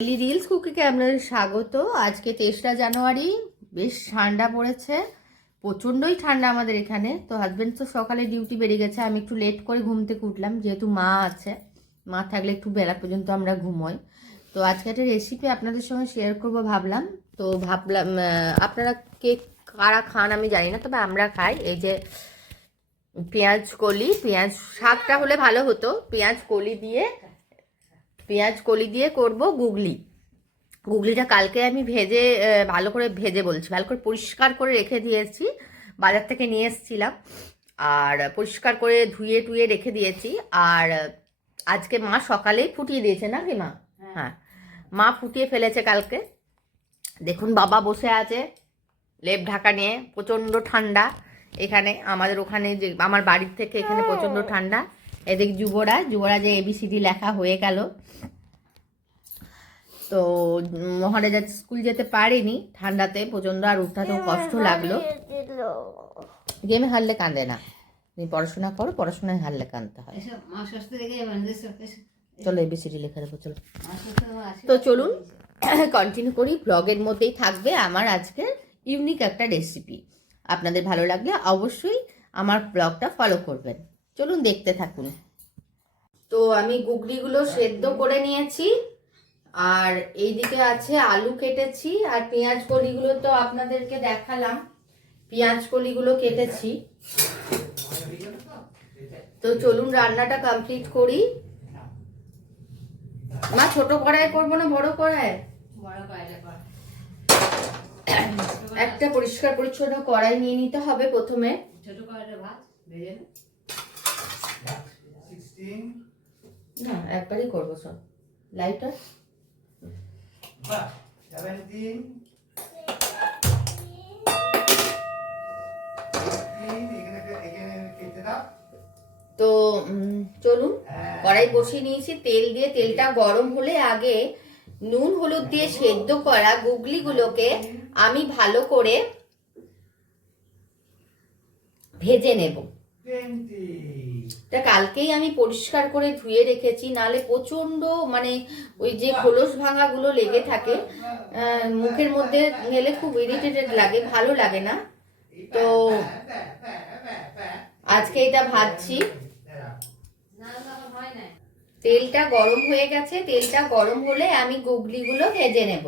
Daily reels কুকিকে আপনাদের স্বাগত। আজকে 23 জানুয়ারি, বেশ ঠান্ডা পড়েছে, প্রচণ্ডই ঠান্ডা আমাদের এখানে। তো হাজব্যান্ড তো সকালে ডিউটি বেরিয়ে গেছে, আমি একটু লেট করে ঘুম থেকে উঠলাম, যেহেতু মা আছে, মা থাকলে একটু বেলা পর্যন্ত আমরা ঘুমোই। তো আজকে একটা রেসিপি আপনাদের সঙ্গে শেয়ার করব ভাবলাম। আপনারা কে কারা খান আমি জানি না, তবে আমরা খাই। এই যে পেঁয়াজ কলি, পেঁয়াজ শাকটা হলে ভালো হতো, পেঁয়াজ কলি দিয়ে করব গুগলি। গুগলিটা কালকে আমি ভালো করে পরিষ্কার করে রেখে দিয়েছি, বাজার থেকে নিয়ে এসেছিলাম, আর পরিষ্কার করে ধুয়ে টুয়ে রেখে দিয়েছি। আর আজকে মা সকালেই ফুটিয়ে দিয়েছে, না কি মা? হ্যাঁ, মা ফুটিয়ে ফেলেছে কালকে। দেখুন বাবা বসে আছে লেপ ঢাকা নিয়ে, প্রচণ্ড ঠান্ডা এখানে। আমাদের ওখানে যে আমার বাড়ির থেকে এখানে প্রচণ্ড ঠান্ডা। এদিকে যুবরাজ ABCD লেখা হয়ে গেল। তো মহারাজা স্কুল যেতে পারেনি ঠান্ডাতে প্রচণ্ড, আর উঠাতেও কষ্ট লাগলো। গেমে হারলে কাঁদে না, তুমি পড়াশোনা করো, পড়াশোনায় হারলে কাঁদতে হয়। চলো ABCD লেখা দেবো, চলো। তো চলুন কন্টিনিউ করি, ব্লগের মধ্যেই থাকবে আমার আজকে ইউনিক একটা রেসিপি। আপনাদের ভালো লাগলে অবশ্যই আমার ব্লগটা ফলো করবেন। চলুন দেখতে থাকুন। তো আমি গুগলিগুলো সেদ্ধ করে নিয়েছি, আর এইদিকে আছে আলু কেটেছি, আর পেঁয়াজ কলিগুলো তো আপনাদেরকে দেখালাম, পেঁয়াজ কলিগুলো কেটেছি। তো চলুন রান্নাটা কমপ্লিট করি। মা ছোট কড়াই করবো না বড় কড়াই? একটা পরিষ্কার পরিচ্ছন্ন কড়াই নিয়ে নিতে হবে প্রথমে। ছোট কড়াইটা ভাত ভেজে না, একবারই করবো সব। লাইটার তো চলুন, কড়াই বসিয়ে নিয়েছি, তেল দিয়ে, তেলটা গরম হলে আগে নুন হলুদ দিয়ে সেদ্ধ করা গুগলিগুলোকে আমি ভালো করে ভেজে নেব। তা কালকেই আমি পরিষ্কার করে ধুয়ে রেখেছি, নালে প্রচন্ড মানে ওই যে খোলস ভাঙাগুলো লেগে থাকে, মুখের মধ্যে গেলে খুব ইরিটেটেড লাগে, ভালো লাগে না। তো আজকে এটা ভাজছি। তেলটা গরম হয়ে গেছে, তেলটা গরম হলে আমি গুগলিগুলো ভেজে নেব।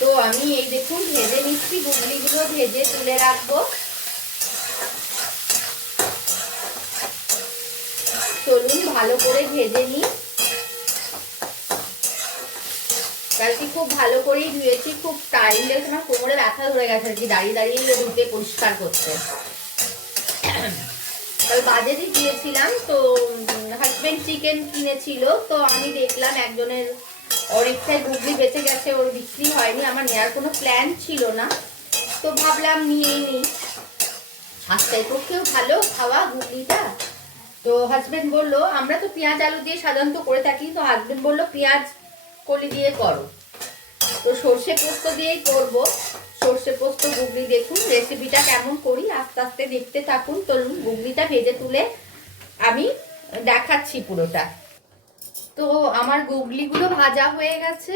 তো আমি এই দেখুন ভেজে নিচ্ছি, গুগলিগুলো ভেজে তুলে রাখবো। চলুন ভালো করে ভেজে নিই। কালকে খুব ভালো করেই ধুয়েছি, খুব টাইম লেগেছে, আমার কোমরে ব্যথা ধরে গেছে আর কি, দাঁড়িয়ে দাঁড়িয়ে ধুতে পরিষ্কার করতে। কাল বাজারে গিয়েছিলাম, তো হাজবেন্ড চিকেন কিনেছিল, তো আমি দেখলাম একজনের ওর ইচ্ছায় গুগলি বেঁচে গেছে, ওর বিক্রি হয়নি, আমার নেওয়ার কোনো প্ল্যান ছিল না, তো ভাবলাম নিয়েই নিই, স্বাস্থ্যের পক্ষেও ভালো খাওয়া গুগলিটা। তো হাজবেন্ড বললো, আমরা তো পেঁয়াজ আলু দিয়ে সাধারণত করে থাকি, তো হাজবেন্ড বললো পেঁয়াজ কলি দিয়ে করো, তো সর্ষে পোস্ত দিয়েই করবো। সর্ষে পোস্ত গুগলি, দেখুন রেসিপিটা কেমন করি, আস্তে আস্তে দেখতে থাকুন। তো গুগলিটা ভেজে তুলে আমি দেখাচ্ছি পুরোটা। তো আমার গুগলিগুলো ভাজা হয়ে গেছে,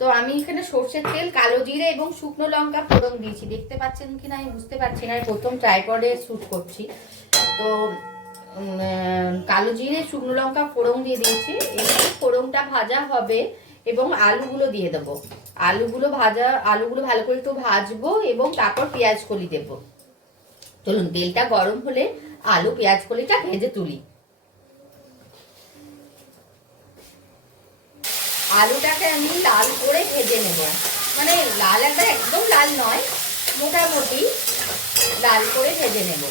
তো আমি এখানে সর্ষের তেল, কালো জিরে এবং শুকনো লঙ্কা ফোড়ন দিয়েছি, দেখতে পাচ্ছেন কিনা আমি বুঝতে পারছি না, প্রথম ট্রাইপডে শ্যুট করছি। তো কালো জিরে শুকনো লঙ্কা ফোড়ন দিয়ে দিয়েছি, এবার ফোড়নটা ভাজা হবে এবং আলুগুলো দিয়ে দেবো। আলুগুলো ভালো করে একটু ভাজবো এবং তারপর পেঁয়াজ কলি দেবো। চলুন তেলটা গরম হলে আলু পেঁয়াজ কলিটা ভেজে তুলি। আলুটাকে আমি লাল করে ভেজে নেব, মানে লাল একদম লাল নয়, মোটামুটি লাল করে ভেজে নেব।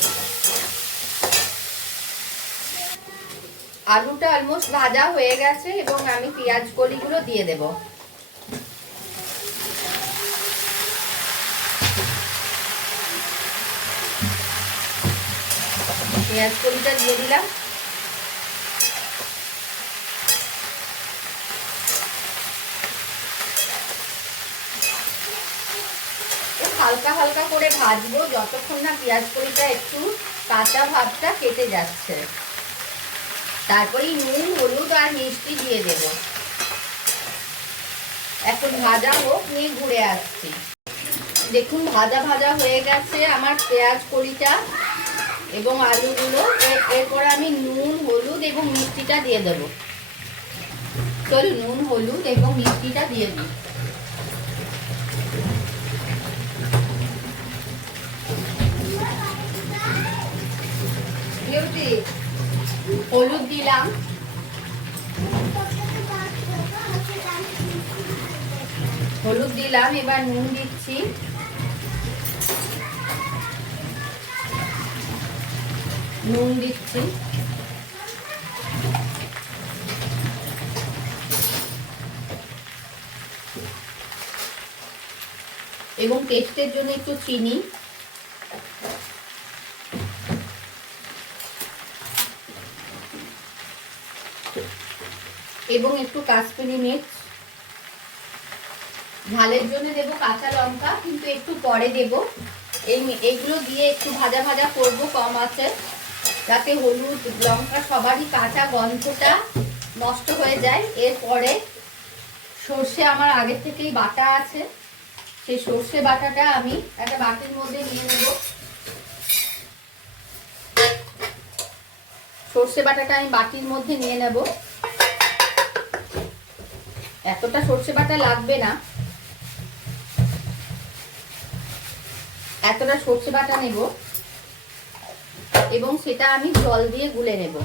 আলুটা অলমোস্ট ভাজা হয়ে গেছে এবং আমি পেঁয়াজ কলিগুলো দিয়ে দেব। পেঁয়াজ কলিটা দিয়ে দিলাম। হালকা হালকা করে ভাজবো যতক্ষণ না পেঁয়াজ কলিটা একটু কাঁচা ভাবটা কেটে যাচ্ছে। তারপরে নুন হলুদ আর মিষ্টি দিয়ে দেব। এখন ভাজা হোক, নিয়ে ঘুরে আসছি। দেখুন ভাজা ভাজা হয়ে গেছে আমার পেঁয়াজ কড়িটা এবং আলুগুলো। এরপরে আমি নুন হলুদ এবং মিষ্টিটা দিয়ে দেব। চলো নুন হলুদ এবং মিষ্টিটা দিয়ে দিই। হলুদ দিলাম, হলুদ দিলাম, এবার নুন দিচ্ছি, নুন দিচ্ছি, এবং টেস্টের জন্য একটু চিনি, এবং একটু কাশ্মীরি মির্চ। ঝালের জন্য দেব কাঁচা লঙ্কা, কিন্তু একটু পরে দেব। এইগুলো দিয়ে একটু ভাজা ভাজা করব কম আছে, যাতে হলুদ লঙ্কা সবারই কাঁচা গন্ধটা নষ্ট হয়ে যায়। এরপরে সর্ষে আমার আগে থেকেই বাটা আছে, সেই সর্ষে বাটাটা আমি একটা বাটির মধ্যে নিয়ে নেব। সর্ষে বাটাটা আমি বাটির মধ্যে নিয়ে নেব। এতটা সর্ষে বাটা লাগবে না, এতটা সর্ষে বাটা নেব এবং সেটা আমি জল দিয়ে গুলে নেব।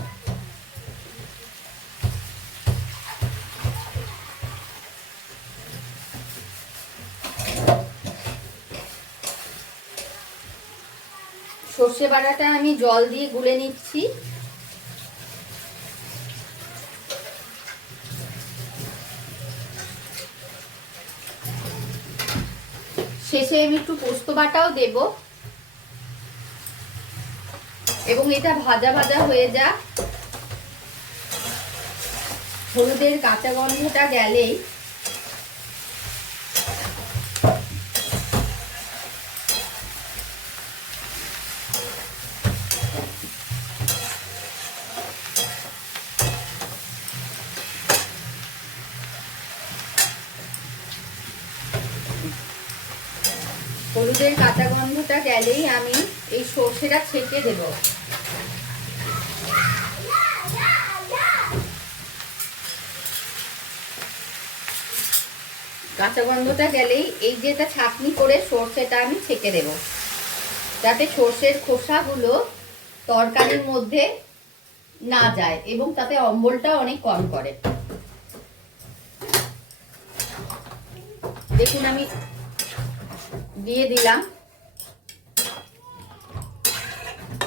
সর্ষে বাটাটা আমি জল দিয়ে গুলে নিচ্ছি। শেষে আমি একটু পোস্ত বাটাও দেব এবং এটা ভাজা ভাজা হয়ে যাক। হলুদের কাঁচা গন্ধটা গেলেই হলুদের কাঁচা গন্ধটা গেলেই আমি এই সর্ষেটা ছেঁকে দেব। কাঁচা গন্ধটা গেলেই এই যে এটা ছাঁকনি করে সর্ষেটা আমি ছেঁকে দেব, যাতে সর্ষের খোসাগুলো তরকারির মধ্যে না যায় এবং তাতে অম্বলটা অনেক কম করে। দেখুন আমি দিয়ে দিলাম,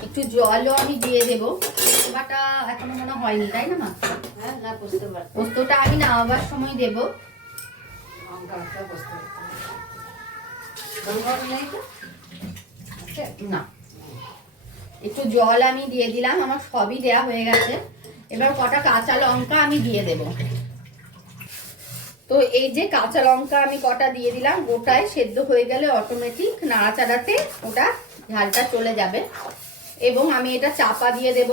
একটু জলও আমি দিয়ে দেবো। পোস্তটা এখনো মনে হয়নি, তাই না মা? হ্যাঁ, না পোস্তটা আমি নামাবার সময় দেব। না, একটু জল আমি দিয়ে দিলাম, আমার সবই দেয়া হয়ে গেছে। এবার কটা কাঁচা লঙ্কা আমি দিয়ে দেব। তো এই যে কাঁচা লঙ্কা আমি কটা দিয়ে দিলাম, গোটায় সেদ্ধ হয়ে গেলে অটোমেটিক নাড়াচাড়াতে ওটা ঝালটা চলে যাবে। এবং আমি এটা চাপা দিয়ে দেব।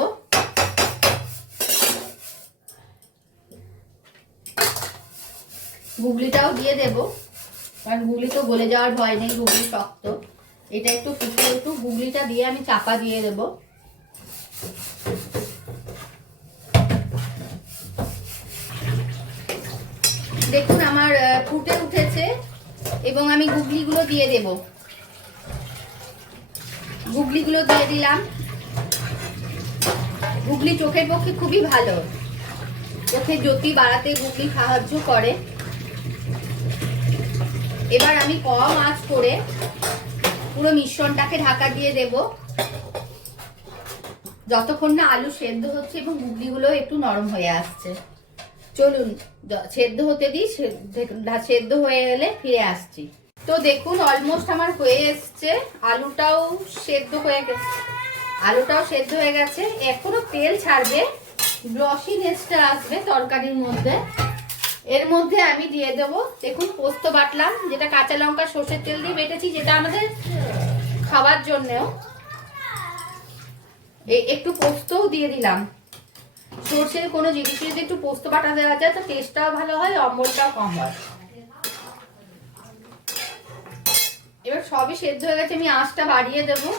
গুগলিটাও দিয়ে দেব, কারণ গুগলি তো গলে যাওয়ার ভয় নেই, গুগলি শক্ত। এটা একটু ফুটে একটু গুগলিটা দিয়ে আমি চাপা দিয়ে দেব। দেখুন আমার ফুটে উঠেছে এবং আমি গুগলিগুলো দিয়ে দেব। গুগলিগুলো দিয়ে দিলাম। গুগলি চোখের পক্ষে খুবই ভালো, চোখের জ্যোতি বাড়াতে গুগলি সাহায্য করে। এবার আমি কম আঁচ করে পুরো মিশ্রণটাকে ঢাকা দিয়ে দেব, যতক্ষণ না আলু সেদ্ধ হচ্ছে এবং গুগলিগুলো একটু নরম হয়ে আসছে। চলুন সেদ্ধ হতে দিই, সেদ্ধ হয়ে গেলে ফিরে আসছি। তো দেখুন অলমোস্ট আমার হয়ে এসছে, আলুটাও সেদ্ধ হয়ে গেছে, আলুটাও সেদ্ধ হয়ে গেছে। এখনো তেল ছাড়বে, গ্লসিনেসটা আসবে তরকারির মধ্যে। এর মধ্যে আমি দিয়ে দেবো, দেখুন পোস্ত বাটলাম, যেটা কাঁচা লঙ্কা সর্ষের তেল দিয়ে বেটেছি, যেটা আমাদের খাওয়ার জন্যেও। একটু পোস্তও দিয়ে দিলাম, সর্ষের কোনো জিনিসে যদি একটু পোস্ত বাটা দেওয়া যায় তো টেস্টটাও ভালো হয়, অম্বলটাও কম হয়। এবার সবই সেদ্ধ হয়ে গেছে, আমি আঁচটা বাড়িয়ে দেবো।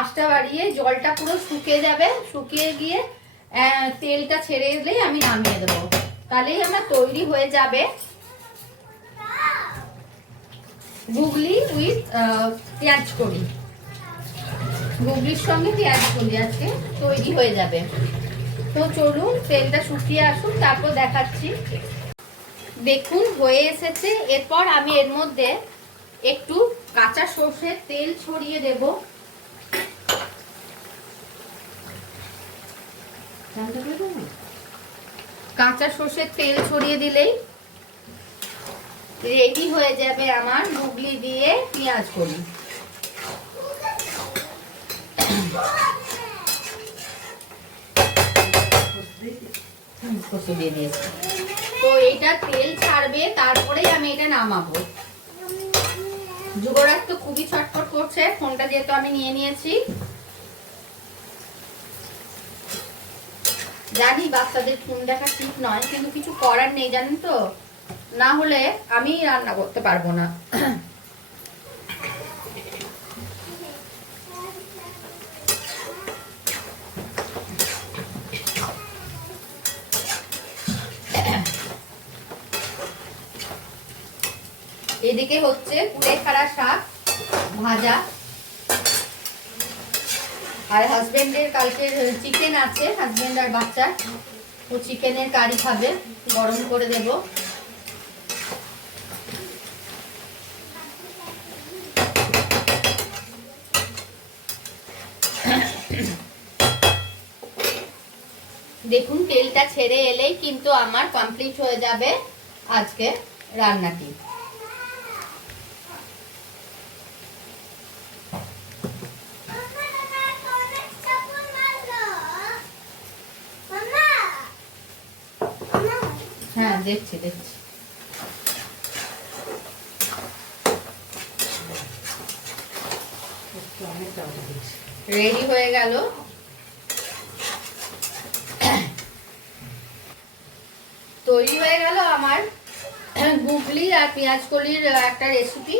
আঁচটা বাড়িয়ে জলটা পুরো শুকিয়ে যাবে, শুকিয়ে গিয়ে তেলটা ছেড়ে এলেই আমি নামিয়ে দেবো। তাহলেই আমার তৈরি হয়ে যাবে গুগলি উইথ পেঁয়াজ কড়ি। গুগলির সঙ্গে পেঁয়াজ কড়ি আজকে তৈরি হয়ে যাবে। তো চলুন তেলটা শুকিয়ে আসুন, তারপর দেখাচ্ছি। দেখুন হয়ে এসেছে। এরপর আমি এর মধ্যে একটু কাঁচা সর্ষের তেল ছড়িয়ে দেব। কাঁচা সর্ষের তেল ছড়িয়ে দিলেই রেডি হয়ে যাবে আমার গুগলি দিয়ে পেঁয়াজ কড়ি। তো এটা তেল ছাড়বে, তারপরেই আমি এটা নামাবো। যুবরাজ তো খুবই ছটফট করছে, ফোনটা যেহেতু আমি নিয়ে নিয়েছি। জানি বাচ্চাদের ফোন দেখা ঠিক নয়, কিন্তু কিছু করার নেই, জানেন তো, না হলে আমি রান্না করতে পারবো না। এদিকে হচ্ছে কুলেখাড়া শাক ভাজা, আর হাজবেন্ডের কালকে চিকেন আছে, হাজবেন্ড আর বাচ্চা, ও চিকেনের কারি খাবে, গরম করে দেব। দেখুন তেলটা ছেড়ে এলেই কিন্তু আমার কমপ্লিট হয়ে যাবে আজকে রান্নাটি। হ্যাঁ দেখছি দেখছি। রেডি হয়ে গেল। তৈরি হয়ে গেল আমার গুগলি আর পেঁয়াজ কলির একটা রেসিপি।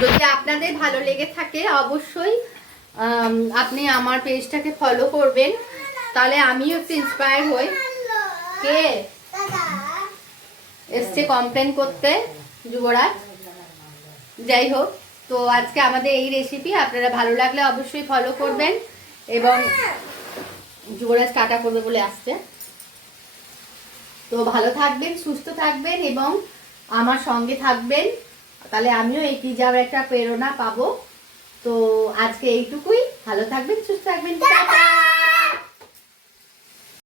যদি আপনাদের ভালো লেগে থাকে অবশ্যই আপনি আমার পেজটাকে ফলো করবেন, তাহলে আমিও একটু ইন্সপায়ার হই। কে এসছে কমপ্লেন করতে? যুবরাজ। যাই হোক, তো আজকে আমাদের এই রেসিপি আপনারা ভালো লাগলে অবশ্যই ফলো করবেন, এবং যুবরাজ টাটা করবে বলে আসছে। তো ভালো থাকবেন, সুস্থ থাকবেন এবং আমার সঙ্গে থাকবেন, তাহলে আমিও এগিয়ে যাওয়ার একটা প্রেরণা পাবো। তো আজকে এইটুকুই। ভালো থাকবেন, সুস্থ থাকবেন, টাটা।